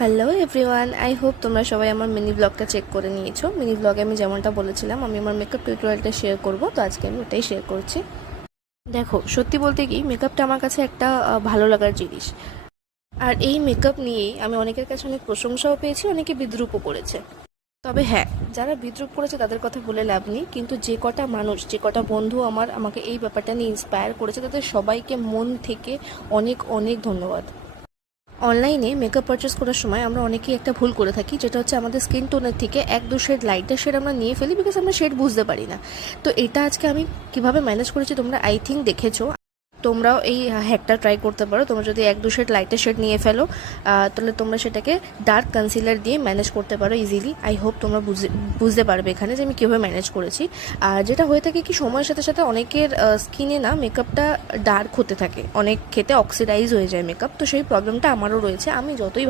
Hello everyone, I hope তোমরা সবাই আমার মিনি ব্লগটা চেক করে নিয়েছো। মিনি ব্লগে আমি যেমনটা বলেছিলাম আমি আমার মেকআপ টিউটোরিয়ালটা শেয়ার করব, তো আজকে আমি ওটাই শেয়ার করছি। দেখো, সত্যি বলতে কি মেকআপটা আমার কাছে একটা ভালো লাগার জিনিস। আর এই মেকআপ নিয়েই আমি অনেকের কাছে অনেক প্রশংসাও পেয়েছি, অনেকে বিদ্রূপও করেছে। তবে হ্যাঁ, যারা বিদ্রূপ করেছে তাদের কথা বলে লাভ নেই, কিন্তু যে কটা মানুষ, যে কটা বন্ধু আমাকে এই ব্যাপারটা নিয়ে ইন্সপায়ার করেছে, তাদের সবাইকে মন থেকে অনেক অনেক ধন্যবাদ। অনলাইনে মেকআপ পারচেস করার সময় আমরা অনেকেই একটা ভুল করে থাকি, যেটা হচ্ছে আমাদের স্কিন টোনের থেকে এক দু শেড লাইটার শেড আমরা নিয়ে ফেলি, বিকজ আমরা শেড বুঝতে পারি না। তো এটা আজকে আমি কিভাবে ম্যানেজ করেছি তোমরা আই থিঙ্ক দেখেছো। তোমরাও এই হ্যাকটা ট্রাই করতে পারো। তোমরা যদি এক দু শেড লাইটার শেড নিয়ে ফেলো, তাহলে তোমরা সেটাকে ডার্ক কনসিলার দিয়ে ম্যানেজ করতে পারো ইজিলি। আই হোপ তোমরা বুঝতে পারবে এখানে যে আমি কীভাবে ম্যানেজ করেছি। আর যেটা হয়ে থাকে কি, সময়ের সাথে সাথে অনেকের স্কিনে না মেকআপটা ডার্ক হতে থাকে, অনেক ক্ষেত্রে অক্সিডাইজ হয়ে যায় মেকআপ। তো সেই প্রবলেমটা আমারও রয়েছে। আমি যতই